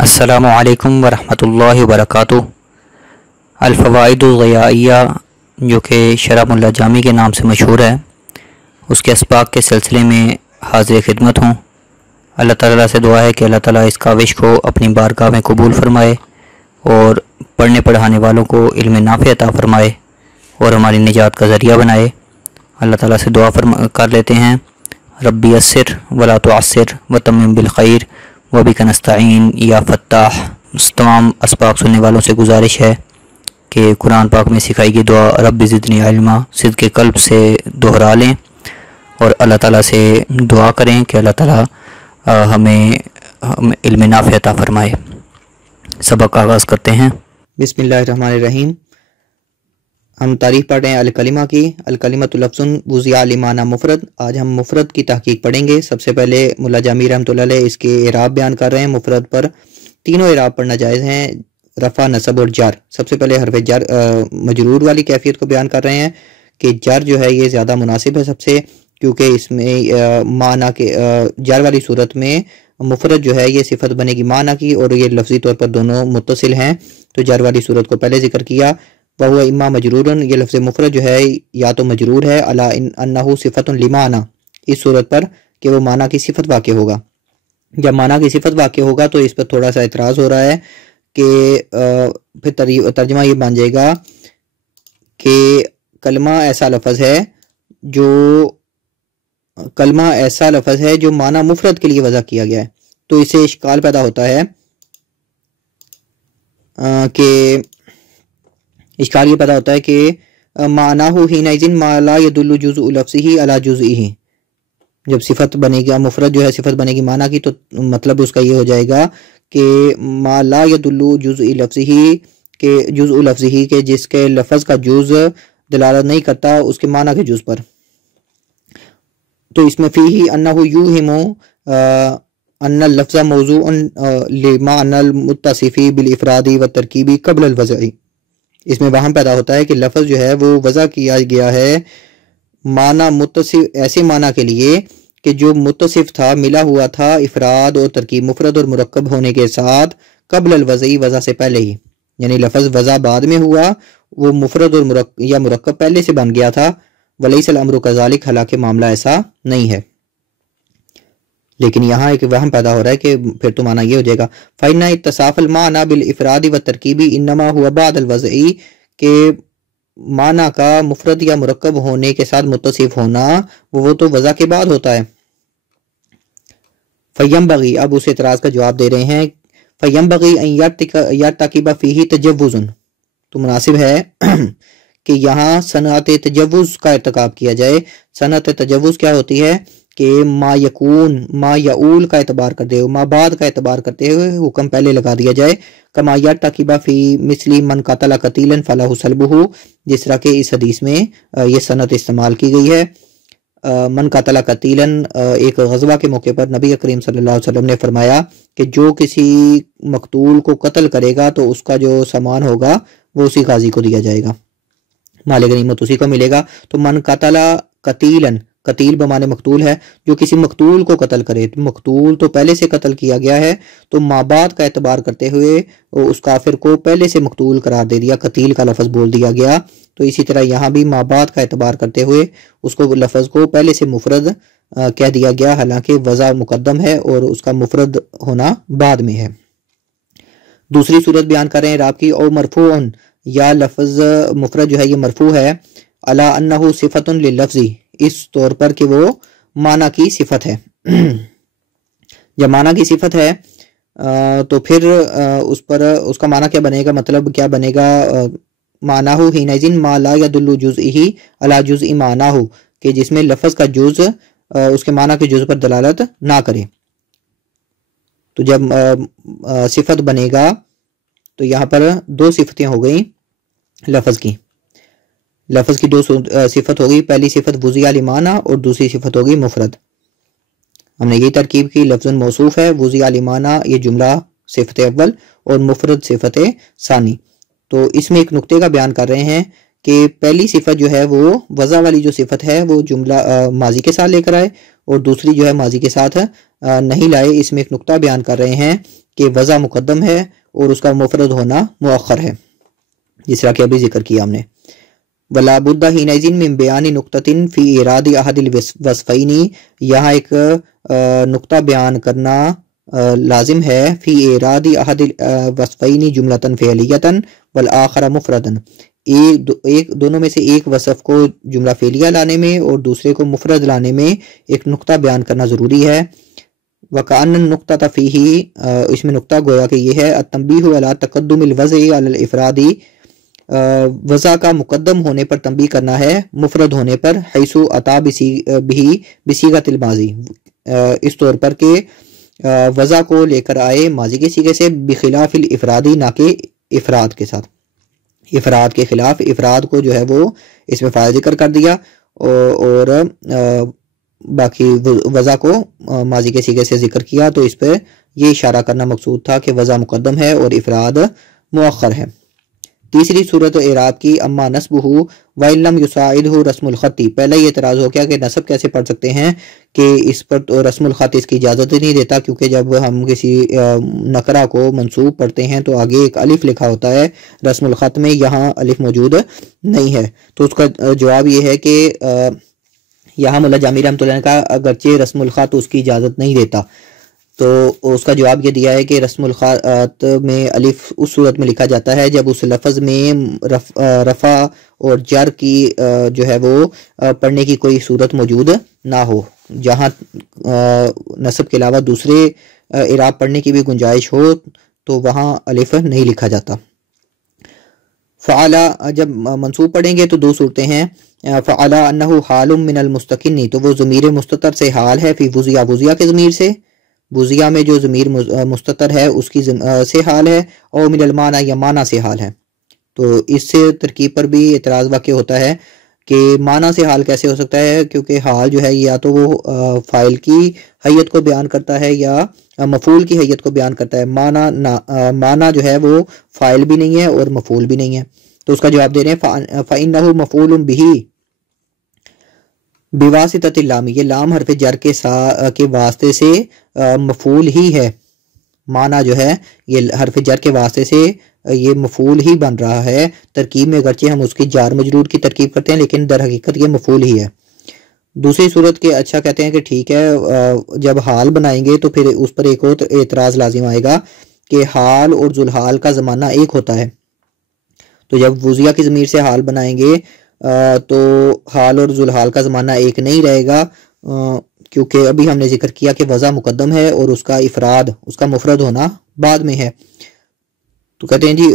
السلام علیکم ورحمۃ اللہ وبرکاتہ۔ الفوائد الغذائیہ جو کہ شرح ملا جامی کے نام سے مشہور ہے، اس کے اسباق کے سلسلے میں حاضر خدمت ہوں۔ اللہ تعالیٰ سے دعا ہے کہ اللہ تعالیٰ اس کاوش کو اپنی بارگاہ میں قبول فرمائے اور پڑھنے پڑھانے والوں کو علم نافع عطا فرمائے اور ہماری نجات کا ذریعہ بنائے۔ اللہ تعالیٰ سے دعا کر لیتے ہیں، ربی یسر ولا تعسر وتمم بالخیر وبک نستعین یا فتاح۔ تمام اسباق سننے والوں سے گزارش ہے کہ قرآن پاک میں سکھائی گئی دعا رب زدنی علما صدق قلب سے دہرا لیں اور اللہ تعالیٰ سے دعا کریں کہ اللہ تعالیٰ ہمیں علم نافع عطا فرمائے۔ سبق آغاز کرتے ہیں۔ بسم اللہ الرحمن الرحیم۔ ہم تعریف پڑھ رہے ہیں الکلمہ کی۔ الکلمۃ لفظ وضع لمعنی مفرد۔ آج ہم مفرد کی تحقیق پڑھیں گے۔ سب سے پہلے ملا جامی رحمۃ اللہ علیہ اس کے اعراب بیان کر رہے ہیں۔ مفرد پر تینوں اعراب پڑھنا جائز ہیں، رفع، نصب اور جر۔ سب سے پہلے حرف جر مجرور والی کیفیت کو بیان کر رہے ہیں کہ جر جو ہے یہ زیادہ مناسب ہے سب سے، کیونکہ اس میں معنی کے جر والی صورت میں مفرد جو ہے یہ صفت بنے گی معنی کی، اور یہ لفظی طور پر دونوں متصل ہیں، تو جر والی صورت کو پہلے ذکر کیا۔ وَهُوَ اما مجرورن، یہ لفظ مفرد جو ہے یا تو مجرور ہے علی انہ صفت لمعنی، اس صورت پر کہ وہ معنی کی صفت واقع ہوگا۔ جب معنی کی صفت واقع ہوگا تو اس پر تھوڑا سا اعتراض ہو رہا ہے کہ پھر ترجمہ یہ بن جائے گا کہ کلمہ ایسا لفظ ہے جو معنی مفرد کے لیے وضع کیا گیا ہے، تو اس سے اشکال پیدا ہوتا ہے کہ معناہ حینئذ ما لا يدل جزء لفظه على جزئه۔ جب صفت بنے گا مفرد جو ہے صفت بنے گی معنی کی، تو مطلب اس کا یہ ہو جائے گا کہ ما لا يدل جزء لفظه، کہ جزء لفظه کہ جس کے لفظ کا جز دلالت نہیں کرتا اس کے معنی کے جز پر۔ تو اس میں فیہ انہ یوہم ان اللفظ موضوع لمعنی المتصف بالافراد والترکیب قبل الوضع۔ اس میں وہم پیدا ہوتا ہے کہ لفظ جو ہے وہ وضع کیا گیا ہے معنی متصف، ایسے معنی کے لیے کہ جو متصف تھا، ملا ہوا تھا افراد اور ترکیب مفرد اور مرکب ہونے کے ساتھ قبل الوضع، وضع سے پہلے ہی، یعنی لفظ وضع بعد میں ہوا، وہ مفرد اور مرکب پہلے سے بن گیا تھا۔ ولیس الامر کذالک، حالانکہ معاملہ ایسا نہیں ہے۔ لیکن یہاں ایک وہم پیدا ہو رہا ہے کہ پھر تو معنی یہ ہو جائے گا فَإِنَّ اِتَّصَافَ الْمَعْنَى بِالْإِفْرَادِ وَالتَّرْكِيبِ إِنَّمَا هُوَ بَعْدَ الْوَضْعِ، کہ معنی کا مفرد یا مرکب ہونے کے ساتھ متصف ہونا وہ تو وضع کے بعد ہوتا ہے۔ فَيَنبَغِي، اب اس اعتراض کا جواب دے رہے ہیں، فَيَنبَغِي أَن يَرْتَكِبَ فِيهِ تَجَوُّزٌ، تو مناسب ہے کہ یہاں صنعت تجوز کا ارتکاب کیا جائے۔ صنعت تجوز کیا ہوتی ہے کہ ما یکون، ما یعول کا اعتبار کرتے ہوئے، ما بعد کا اعتبار کرتے ہوئے حکم پہلے لگا دیا جائے۔ کما یرتکب فی مثل من قتل قتیلا فلہ صلبہ، جس طرح کہ اس حدیث میں یہ صنعت استعمال کی گئی ہے۔ من قتل قتیلا، ایک غزوہ کے موقع پر نبی کریم صلی اللہ علیہ وسلم نے فرمایا کہ جو کسی مقتول کو قتل کرے گا تو اس کا جو سامان ہوگا وہ اسی قاضی کو دیا جائے گا، مال غنیمت اسی کو ملے گا۔ تو من قتل قتیلا، قتیل بمانے مقتول ہے، جو کسی مقتول کو قتل کرے، مقتول تو پہلے سے قتل کیا گیا ہے، تو مابعد کا اعتبار کرتے ہوئے اس کافر کو پہلے سے مقتول قرار دے دیا، قتیل کا لفظ بول دیا گیا۔ تو اسی طرح یہاں بھی مابعد کا اعتبار کرتے ہوئے اس کو لفظ کو پہلے سے مفرد کہہ دیا گیا، حالانکہ وضع مقدم ہے اور اس کا مفرد ہونا بعد میں ہے۔ دوسری صورت بیان کر رہے ہیں راب کی، او مرفوع، یا لفظ مفرد جو ہے یہ مرفوع ہے علی انہ صفت لللفظ، اس طور پر کہ وہ معنی کی صفت ہے۔ جب معنی کی صفت ہے تو پھر اس پر اس کا معنی کیا بنے گا، مطلب کیا بنے گا، معناہ حینئذ ما لا يدل جزئہ علی جزء معناہ، کہ جس میں لفظ کا جز اس کے معنی کے جز پر دلالت نہ کرے۔ تو جب صفت بنے گا تو یہاں پر دو صفتیں ہو گئیں لفظ کی دو صفت ہوگی، پہلی صفت وضع لمعنی اور دوسری صفت ہوگی مفرد۔ ہم نے یہ ترکیب کی، لفظ موصوف ہے، وضع لمعنی یہ جملہ صفت اول اور مفرد صفت ثانی۔ تو اس میں ایک نقطے کا بیان کر رہے ہیں کہ پہلی صفت جو ہے وہ وضع والی جو صفت ہے وہ جملہ ماضی کے ساتھ لے کر آئے، اور دوسری جو ہے ماضی کے ساتھ نہیں لائے۔ اس میں ایک نقطہ بیان کر رہے ہیں کہ وضع مقدم ہے اور اس کا مفرد ہونا مؤخر ہے، جس طرح کہ ابھی ذکر کیا ہم نے۔ وَلَا بُدَّ حِينَئِذٍ مِّن بِيَانِ نُقْطَةٍ فِي إِيرَادِ أَحَدِ الْوَصْفَيْنِ، یہاں ایک نقطہ بیان کرنا لازم ہے، فی ایراد احد الوصفین جملۃ فعلیۃ والآخر مفردا، دونوں میں سے ایک وصف کو جملہ فعلیہ لانے میں اور دوسرے کو مفرد لانے میں ایک نقطہ بیان کرنا ضروری ہے۔ وَكَأَنَّ النُّقْطَةَ فِيهِ، اس میں نقطہ گویا کہ یہ ہے، التنبیہ علی تقدم الوضع علی الافراد، وضع کا مقدم ہونے پر تنبیہ کرنا ہے مفرد ہونے پر، حیث اتی بصیغۃ الماضی، اس طور پر کہ وضع کو لے کر آئے ماضی کے صیغے سے، بخلاف الافرادی، نہ کہ افراد کے ساتھ، افراد کے خلاف، افراد کو جو ہے وہ اس میں فاعل ذکر کر دیا اور باقی وضع کو ماضی کے صیغے سے ذکر کیا، تو اس پہ یہ اشارہ کرنا مقصود تھا کہ وضع مقدم ہے اور افراد مؤخر ہے۔ تیسری صورت اعراب کی، اما نصبہ وَإِن لَمْ يُسَاعِدْهُ رسم الخط، پہلا یہ اعتراض ہو گیا کہ نصب کیسے پڑھ سکتے ہیں کہ اس پر تو رسم الخط اس کی اجازت نہیں دیتا، کیونکہ جب ہم کسی نکرہ کو منصوب پڑھتے ہیں تو آگے ایک الف لکھا ہوتا ہے، رسم الخط میں یہاں الف موجود نہیں ہے۔ تو اس کا جواب یہ ہے کہ یہاں مولا جامی رحمۃ اللہ نے کہا اگرچہ رسم الخط اس کی اجازت نہیں دیتا، تو اس کا جواب یہ دیا ہے کہ رسم الخط میں الف اس صورت میں لکھا جاتا ہے جب اس لفظ میں رفع اور جر کی جو ہے وہ پڑھنے کی کوئی صورت موجود نہ ہو، جہاں نصب کے علاوہ دوسرے اعراب پڑھنے کی بھی گنجائش ہو تو وہاں الف نہیں لکھا جاتا۔ فعلا، جب منصوب پڑھیں گے تو دو صورتیں ہیں، فعلا انہ حال من المستقن، تو وہ ضمیر مستتر سے حال ہے، فی وضیہ، وضیہ کے ضمیر سے، وضیہ میں جو ضمیر مستتر ہے اس کی سے حال ہے، اور من المعنی، یا معنی سے حال ہے۔ تو اس سے ترکیب پر بھی اعتراض واقع ہوتا ہے کہ معنی سے حال کیسے ہو سکتا ہے، کیونکہ حال جو ہے یا تو وہ فاعل کی حیت کو بیان کرتا ہے یا مفعول کی حیت کو بیان کرتا ہے، معنی جو ہے وہ فاعل بھی نہیں ہے اور مفعول بھی نہیں ہے۔ تو اس کا جواب دے رہے ہیں فَإِنَّهُ مَفْعُولٌ بِهِ بواسطۃ اللام، یہ لام حرف جر کے واسطے سے مفعول ہی ہے، معنی جو ہے یہ حرف جر کے واسطے سے یہ مفعول ہی بن رہا ہے، ترکیب میں اگرچہ ہم اس کی جار مجرور کی ترکیب کرتے ہیں لیکن در حقیقت یہ مفعول ہی ہے۔ دوسری صورت کے اچھا کہتے ہیں کہ ٹھیک ہے، جب حال بنائیں گے تو پھر اس پر ایک اور اعتراض لازم آئے گا کہ حال اور ذوالحال کا زمانہ ایک ہوتا ہے، تو جب وضیہ کی ضمیر سے حال بنائیں گے تو حال اور ذوالحال کا زمانہ ایک نہیں رہے گا، کیونکہ ابھی ہم نے ذکر کیا کہ وضع مقدم ہے اور اس کا افراد، اس کا مفرد ہونا بعد میں ہے۔ تو کہتے ہیں جی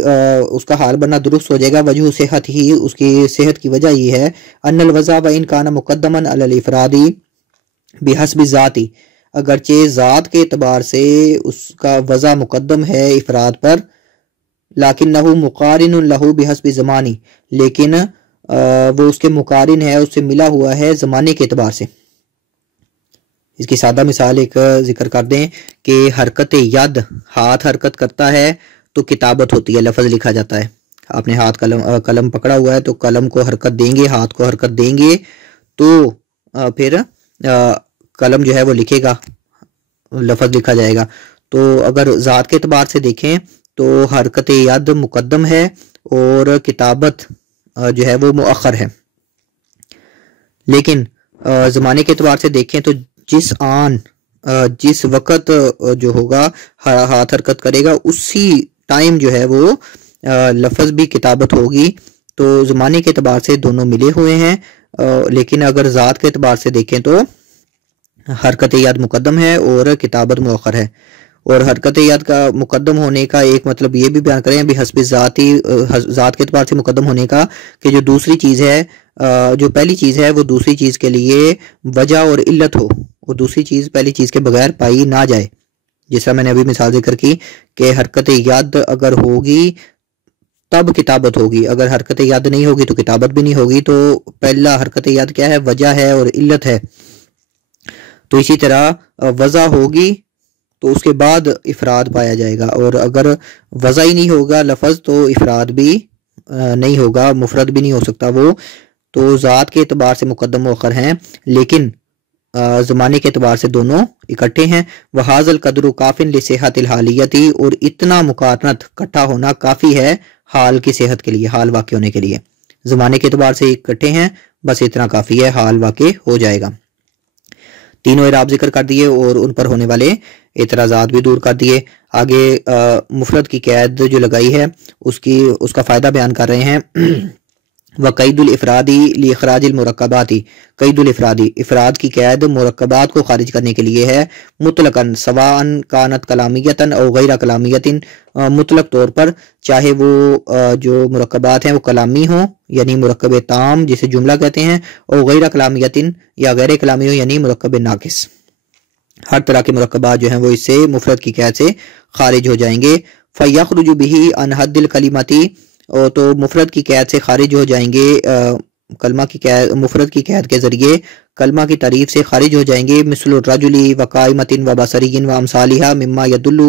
اس کا حال بننا درست ہو جائے گا، وجہ صحت ہی، اس کی صحت کی وجہ یہ ہے، ان الوضع وان کان مقدما علی الافراد بحسب الذات، اگرچہ ذات کے اعتبار سے اس کا وضع مقدم ہے افراد پر، لیکنہ مقارن لہ بحسب زمانی، لیکن وہ اس کے مقارن ہے، اس سے ملا ہوا ہے زمانے کے اعتبار سے۔ اس کی سادہ مثال ایک ذکر کر دیں کہ حرکت ید، ہاتھ حرکت کرتا ہے تو کتابت ہوتی ہے، لفظ لکھا جاتا ہے۔ آپ نے ہاتھ قلم پکڑا ہوا ہے تو قلم کو حرکت دیں گے، ہاتھ کو حرکت دیں گے تو پھر قلم جو ہے وہ لکھے گا، لفظ لکھا جائے گا۔ تو اگر ذات کے اعتبار سے دیکھیں تو حرکت ید مقدم ہے اور کتابت جو ہے وہ مؤخر ہے، لیکن زمانے کے اعتبار سے دیکھیں تو جس وقت جو ہوگا ہاتھ حرکت کرے گا اسی ٹائم جو ہے وہ لفظ بھی کتابت ہوگی، تو زمانے کے اعتبار سے دونوں ملے ہوئے ہیں، لیکن اگر ذات کے اعتبار سے دیکھیں تو حرکت ید مقدم ہے اور کتابت مؤخر ہے۔ اور حرکت ید کا مقدم ہونے کا ایک مطلب یہ بھی بیان کریں ابھی حسب ذاتی، ذات کے اعتبار سے مقدم ہونے کا کہ جو دوسری چیز ہے، جو پہلی چیز ہے وہ دوسری چیز کے لیے وجہ اور علت ہو، اور دوسری چیز پہلی چیز کے بغیر پائی نہ جائے، جس طرح میں نے ابھی مثال ذکر کی کہ حرکت ید اگر ہوگی تب کتابت ہوگی، اگر حرکت ید نہیں ہوگی تو کتابت بھی نہیں ہوگی۔ تو پہلا حرکت ید کیا ہے؟ وجہ ہے اور علت ہے۔ تو اسی طرح وضع ہوگی تو اس کے بعد افراد پایا جائے گا، اور اگر وضع ہی نہیں ہوگا لفظ تو افراد بھی نہیں ہوگا، مفرد بھی نہیں ہو سکتا وہ، تو ذات کے اعتبار سے مقدم مؤخر ہیں لیکن زمانے کے اعتبار سے دونوں اکٹھے ہیں۔ وَهَذَا الْقَدْرُ كَافٍ لِصِحَّةِ الْحَالِيَّةِ، اور اتنا مقارنت اکٹھا ہونا کافی ہے حال کی صحت کے لیے، حال واقع ہونے کے لیے۔ زمانے کے اعتبار سے اکٹھے ہیں، بس اتنا کافی ہے، حال واقع ہو جائے گا۔ تینوں اعراب ذکر کر دیے اور ان پر ہونے والے اعتراضات بھی دور کر دیے۔ آگے مفرد کی قید جو لگائی ہے اس کا فائدہ بیان کر رہے ہیں۔ وقید الافرادی لاخراج المرکبات، قید الافرادی، افراد کی قید مرکبات کو خارج کرنے کے لیے ہے۔ مطلقاً سواء کانت کلامیتاً او غیر کلامیتاً، مطلق طور پر چاہے وہ جو مرکبات ہیں وہ کلامی ہوں یعنی مرکب تام جسے جملہ کہتے ہیں، اور غیر کلامیتاً یا غیر کلامی ہوں یعنی مرکب ناقص۔ ہر طرح کے مرکبات جو ہیں وہ اس سے مفرد کی قید سے خارج ہو جائیں گے۔ فَيَخْرُجُ بِهِ عَنْ حَدِّ الْكَلِمَةِ، تو مفرد کی قید سے خارج ہو جائیں گے، کلمہ کی قید، مفرد کی قید کے ذریعے کلمہ کی تعریف سے خارج ہو جائیں گے۔ مثل الرجل وقائمة وبصری وامثالها مما يدل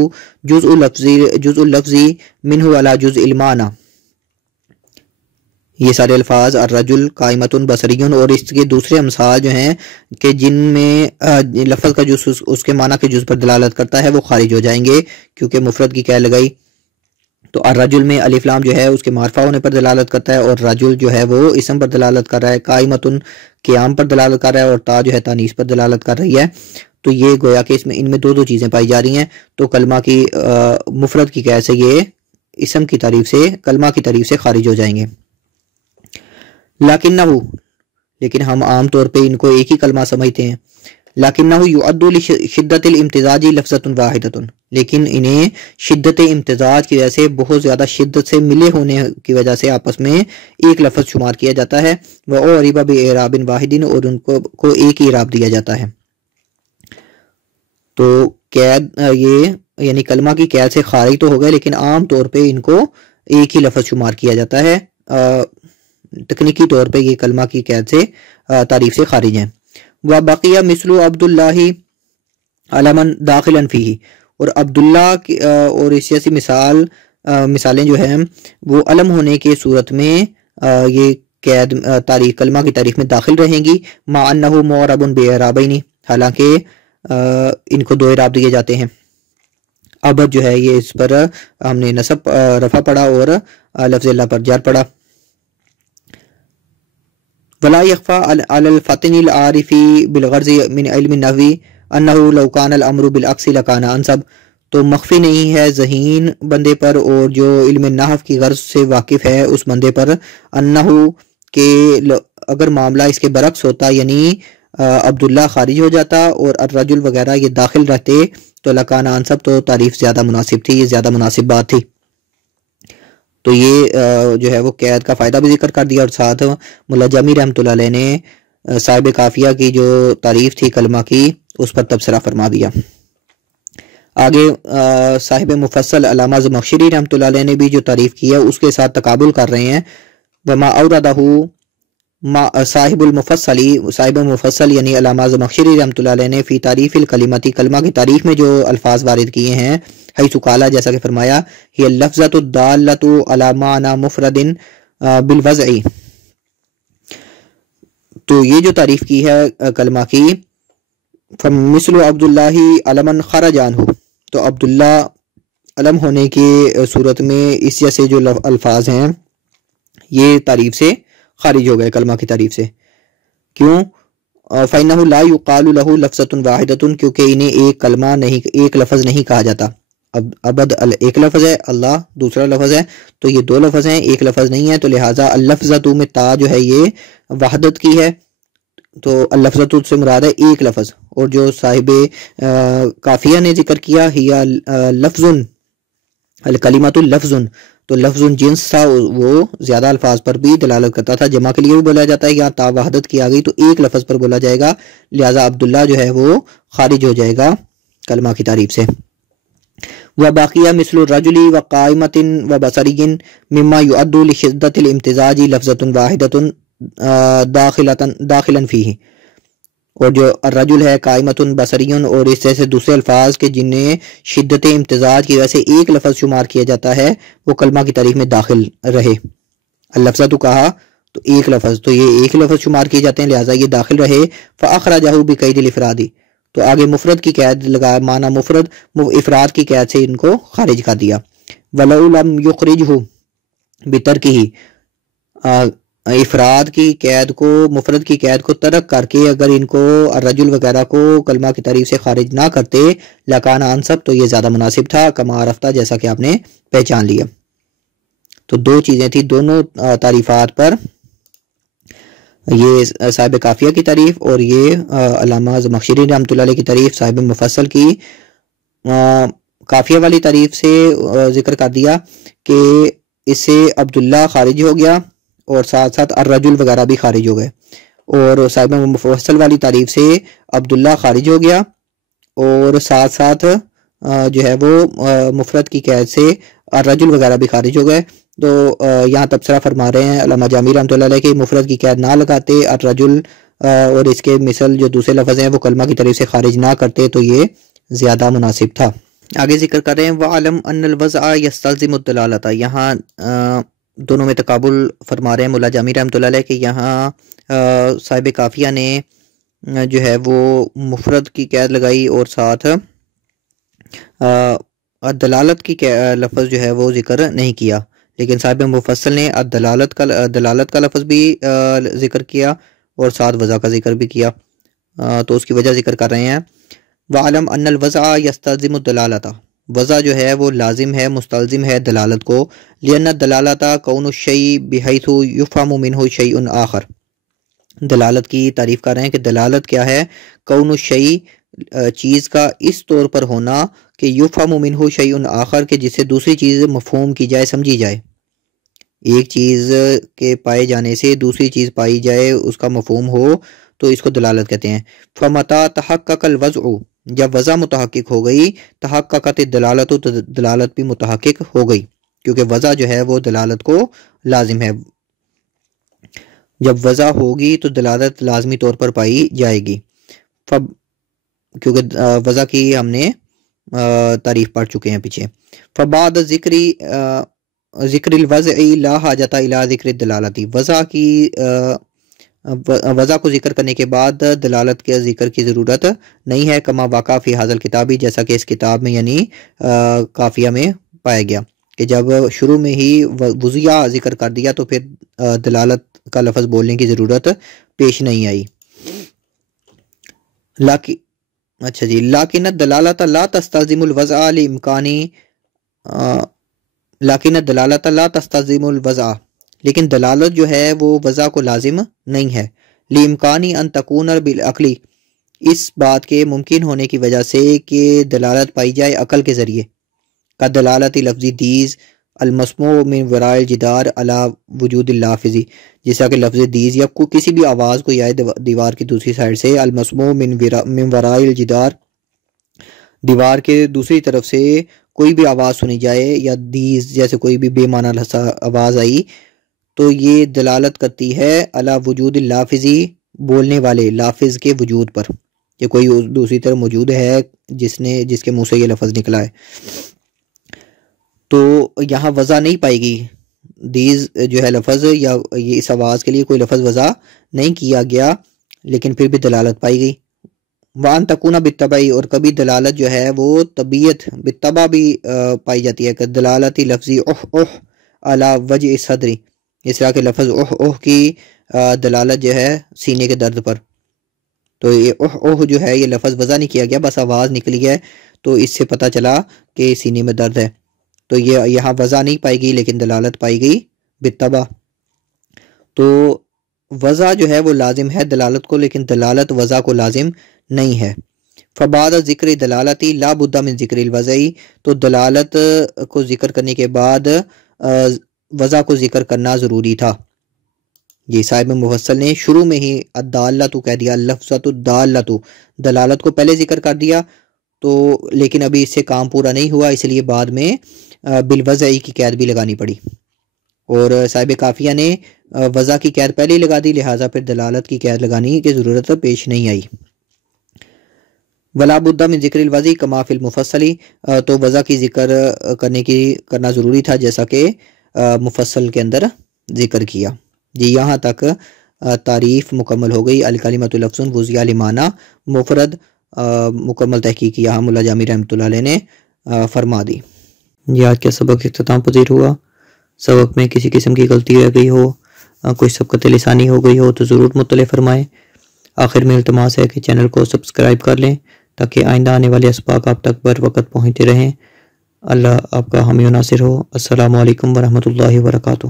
جزء اللفظ منه على جزء المعنى، یہ سارے الفاظ الرجل، قائمۃ، بصری اور اس کے دوسرے امثال جو ہیں کہ جن میں لفظ کا جز اس کے معنی کے جز پر دلالت کرتا ہے وہ خارج ہو جائیں گے کیونکہ مفرد کی قید لگائی۔ تو الرجل میں الف لام جو ہے اس کے معرفہ ہونے پر دلالت کرتا ہے، اور رجل جو ہے وہ اسم پر دلالت کر رہا ہے، قائمۃ قیام پر دلالت کر رہا ہے، اور تا جو ہے تانیث پر دلالت کر رہی ہے۔ تو یہ گویا کہ ان میں دو چیزیں پائی جا رہی ہیں، تو کلمہ کی مفرد کی قید سے یہ اسم کی تعریف سے، کلمہ کی تعریف سے خارج ہو جائیں گے۔ لیکن ہم عام طور پہ ان کو ایک ہی کلمہ سمجھتے ہیں۔ لکنہ یعد لشدت الامتزاج لفظۃ واحدۃ، لیکن انہیں شدت امتزاج کی وجہ سے، بہت زیادہ شدت سے ملے ہونے کی وجہ سے آپس میں ایک لفظ شمار کیا جاتا ہے۔ وَأُعْرِبَ بِإِعْرَابٍ وَاحِدٍ، اور ان کو ایک ہی اعراب دیا جاتا ہے۔ تو قید یہ یعنی کلمہ کی قید سے خارج تو ہو گئے لیکن عام طور پہ ان کو ایک ہی لفظ شمار کیا جاتا ہے، تکنیکی طور پہ یہ کلمہ کی قید سے تعریف سے خارج ہیں۔ وَبَقِيَ مِثْلُ عَبْدُ اللَّهِ عَلَمًا دَاخِلًا فِيهِ، اور عبداللہ اور اس جیسی مثالیں جو ہیں وہ علم ہونے کے صورت میں یہ قید تاریخ کلمہ کی تاریخ میں داخل رہیں گی۔ مع انہ معرب بِإِعْرَابَيْنِ، حالانکہ ان کو دو اعراب دیے جاتے ہیں۔ عبد جو ہے یہ اس پر ہم نے نصب رفع پڑھا اور لفظ اللہ پر جر پڑھا۔ ولا يخفى على الفطن العارف بالغرض من علم النحو انه لو كان الامر بالعكس لكان انسب، تو مخفی نہیں ہے ذہین بندے پر اور جو علم نحو کی غرض سے واقف ہے اس بندے پر، انہو کہ اگر معاملہ اس کے برعکس ہوتا یعنی عبداللہ خارج ہو جاتا اور الرجل وغیرہ یہ داخل رہتے تو لکان انسب، تو تعریف زیادہ مناسب تھی، یہ زیادہ مناسب بات تھی۔ تو یہ جو ہے وہ قید کا فائدہ بھی ذکر کر دیا، اور ساتھ ملا جامی رحمۃ اللہ علیہ نے صاحب کافیہ کی جو تعریف تھی کلمہ کی اس پر تبصرہ فرما دیا۔ آگے صاحب مفصل علامہ زمخشری رحمۃ اللہ علیہ نے بھی جو تعریف کی ہے اس کے ساتھ تقابل کر رہے ہیں۔ وما اوردہ صاحب مفصل یعنی علامہ زمخشری رحمۃ اللہ علیہ نے فی تعریف الکلمتی، کلمہ کی تعریف میں جو الفاظ وارد کیے ہیں، حیث قال، جیسا کہ فرمایا، ہی اللفظۃ الدالۃ علی معنی مفرد بالوضع، تو یہ جو تعریف کی ہے کلمہ کی، فمثل عبداللہ علما خرج عنہ، تو عبداللہ علم ہونے کی صورت میں اس جیسے جو الفاظ ہیں یہ تعریف سے خارج ہو گئے، کلمہ کی تعریف سے۔ کیوں؟ فإنہ لا یقال لہ لفظۃ واحدۃ، کیونکہ انہیں ایک کلمہ نہیں، ایک لفظ نہیں کہا جاتا۔ اب عبد ایک لفظ ہے، اللہ دوسرا لفظ ہے، تو یہ دو لفظ ہیں، ایک لفظ نہیں ہے، تو لہٰذا اللفظۃ میں تا جو ہے یہ وحدت کی ہے، تو اللفظۃ سے مراد ہے ایک لفظ، اور جو صاحب کافیہ نے ذکر کیا ہی لفظ الکلمۃ لفظ، تو لفظ جنس تھا، وہ زیادہ الفاظ پر بھی دلالت کرتا تھا، جمع کے لیے بھی بولا جاتا ہے، یا تا وحدت کی آ گئی تو ایک لفظ پر بولا جائے گا، لہٰذا عبداللہ جو ہے وہ خارج ہو جائے گا کلمہ کی تعریف سے۔ وباقیہ مثل الرجل وقائمۃ وبصری مما يعد لشدت الامتزاج لفظۃ واحدۃ داخلا فیہ، اور جو الرجل ہے، قائمۃ، بصری، اور اس جیسے دوسرے الفاظ کے جنہیں شدت امتزاج کی وجہ سے ایک لفظ شمار کیا جاتا ہے وہ کلمہ کی تعریف میں داخل رہے۔ اللفظہ تو کہا تو ایک لفظ، تو یہ ایک لفظ شمار کیے جاتے ہیں، لہٰذا یہ داخل رہے۔ فَأَخْرَجَهُ بِقَيْدِ الْإِفْرَادِ، تو آگے مفرد کی قید لگا، معنی مفرد افراد کی قید سے ان کو خارج کر دیا۔ وَلَوْ لَمْ يُخْرِجْهُ بِتَرْكِهِ، افراد کی قید کو، مفرد کی قید کو ترک کر کے اگر ان کو الرجل وغیرہ کو کلمہ کی تعریف سے خارج نہ کرتے لکان انسب، تو یہ زیادہ مناسب تھا، کما عرفتہ، جیسا کہ آپ نے پہچان لیا۔ تو دو چیزیں تھیں دونوں تعریفات پر، یہ صاحب کافیہ کی تعریف اور یہ علامہ زمخشری رحمۃ اللہ علیہ کی تعریف صاحب مفصل کی۔ کافیہ والی تعریف سے ذکر کر دیا کہ اس سے عبداللہ خارج ہو گیا اور ساتھ ساتھ الرجل وغیرہ بھی خارج ہو گئے، اور صاحب مفصل والی تعریف سے عبداللہ خارج ہو گیا اور ساتھ ساتھ جو ہے وہ مفرد کی قید سے الرجل وغیرہ بھی خارج ہو گئے۔ تو یہاں تبصرہ فرما رہے ہیں علامہ جامی رحمۃ اللہ علیہ کہ مفرد کی قید نہ لگاتے الرجل اور اس کے مثل جو دوسرے لفظ ہیں وہ کلمہ کی طرف سے خارج نہ کرتے تو یہ زیادہ مناسب تھا۔ آگے ذکر کر رہے ہیں وَعَلَمْ أَنَّ الْوَضْعَ يَسْتَلْزِمُ الدَّلَالَةَ، یہاں دونوں میں تقابل فرما رہے ہیں مولا جامی رحمۃ اللہ علیہ کہ یہاں صاحب کافیہ نے جو ہے وہ مفرد کی قید لگائی اور ساتھ دلالت کی لفظ جو ہے وہ ذکر نہیں کیا، لیکن صاحب مفصل نے دلالت کا لفظ بھی ذکر کیا اور ساتھ وضع کا ذکر بھی کیا، تو اس کی وجہ ذکر کر رہے ہیں۔ وَعَلَمْ أَنَّ الْوَضْعَ يَسْتَلْزِمُ الدَّلَالَةَ، وضع جو ہے وہ لازم ہے، مستلزم ہے دلالت کو، لِأَنَّ الدَّلَالَةَ كَوْنُ الشَّيْءِ بِحَيْثُ يُفْهَمُ مِنْهُ شَيْءٌ آخر، دلالت کی تعریف کر رہے ہیں کہ دلالت کیا ہے، کون الشیء چیز کا اس طور پر ہونا کہ یفہم منہ شیء آخر، کہ جس سے دوسری چیز مفہوم کی جائے، سمجھی جائے، ایک چیز کے پائے جانے سے دوسری چیز پائی جائے، اس کا مفہوم ہو، تو اس کو دلالت کہتے ہیں۔ فمتا تحقق الوضع، جب وضع متحقق ہو گئی، تحققت الدلالت، تو دلالت بھی متحقق ہو گئی، کیونکہ وضع جو ہے وہ دلالت کو لازم ہے، جب وضع ہوگی تو دلالت لازمی طور پر پائی جائے گی، کیونکہ وضع کی ہم نے تعریف پڑھ چکے ہیں پیچھے۔ فبعد ذکر الوضع لا حاجت الی ذکر الدلالتی، وضع کو ذکر کرنے کے بعد دلالت کے ذکر کی ضرورت نہیں ہے، کما واقع فی ھذا الکتاب، جیسا کہ اس کتاب میں یعنی کافیہ میں پایا گیا کہ جب شروع میں ہی وضعیہ ذکر کر دیا تو پھر دلالت کا لفظ بولنے کی ضرورت پیش نہیں آئی۔ لیکن الدلالۃ لا تستلزم الوضع لامکانی، لیکن الدلالۃ لا تستلزم الوضع، لیکن دلالت جو ہے وہ وضع کو لازم نہیں ہے، لامکانی ان تکون بالعقل، اس بات کے ممکن ہونے کی وجہ سے کہ دلالت پائی جائے عقل کے ذریعے، کا دلالت لفظی دیز المسموع من وراء الجدار علی وجود اللافظی، جیسا کہ لفظ دیز یا کسی بھی آواز کو یا دیوار کی دوسری سائڈ سے، المسموع من وراء الجدار، دیوار کے دوسری طرف سے کوئی بھی آواز سنی جائے، یا دیز جیسے کوئی بھی بے معنی آواز آئی، تو یہ دلالت کرتی ہے علی وجود اللافظی، بولنے والے لافظ کے وجود پر، کہ کوئی دوسری طرف موجود ہے جس کے منہ سے یہ لفظ نکلا ہے۔ تو یہاں وضع نہیں پائے گی، دیز جو ہے لفظ یا یہ اس آواز کے لیے کوئی لفظ وضع نہیں کیا گیا، لیکن پھر بھی دلالت پائی گئی۔ وان تکونا بالطبعی، اور کبھی دلالت جو ہے وہ طبیعت بالطبع بھی پائی جاتی ہے، کہ دلالتی لفظی اوہ اوہ علی وجہ صدری، اس طرح کے لفظ اوہ اوہ کی دلالت جو ہے سینے کے درد پر، تو یہ اوہ اوہ جو ہے یہ لفظ وضع نہیں کیا گیا، بس آواز نکلی ہے، تو اس سے پتہ چلا کہ سینے میں درد ہے، تو یہ یہاں وضع نہیں پائی گئی لیکن دلالت پائی گئی بالطبع۔ تو وضع جو ہے وہ لازم ہے دلالت کو، لیکن دلالت وضع کو لازم نہیں ہے۔ فبعد ذکر دلالتی لا بد من ذکر الوضعی، تو دلالت کو ذکر کرنے کے بعد وضع کو ذکر کرنا ضروری تھا۔ یہ صاحب مفصل نے شروع میں ہی الدالۃ کہہ دیا، لفظۃ الدالۃ، دلالت کو پہلے ذکر کر دیا، تو لیکن ابھی اس سے کام پورا نہیں ہوا، اس لیے بعد میں بالوضعی کی قید بھی لگانی پڑی، اور صاحب کافیہ نے وضع کی قید پہلے ہی لگا دی، لہٰذا پھر دلالت کی قید لگانے کی ضرورت پیش نہیں آئی۔ ولا بد من ذکر الوضع کما فی المفصل، تو وضع کی ذکر کرنا ضروری تھا جیسا کہ مفصل کے اندر ذکر کیا۔ جی یہاں تک تعریف مکمل ہو گئی۔ الکلمۃ لفظ وضع لمعنی مفرد مکمل تحقیق یہاں ملا جامی رحمۃ اللہ علیہ نے فرما دی۔ جی آج کا سبق اختتام پذیر ہوا۔ سبق میں کسی قسم کی غلطی رہ گئی ہو، کوئی سبقت لسانی ہو گئی ہو تو ضرور مطلع فرمائیں۔ آخر میں التماس ہے کہ چینل کو سبسکرائب کر لیں تاکہ آئندہ آنے والے اسباق آپ تک بر وقت پہنچتے رہیں۔ اللہ آپ کا حامی و ناصر ہو۔ السلام علیکم ورحمۃ اللہ وبرکاتہ۔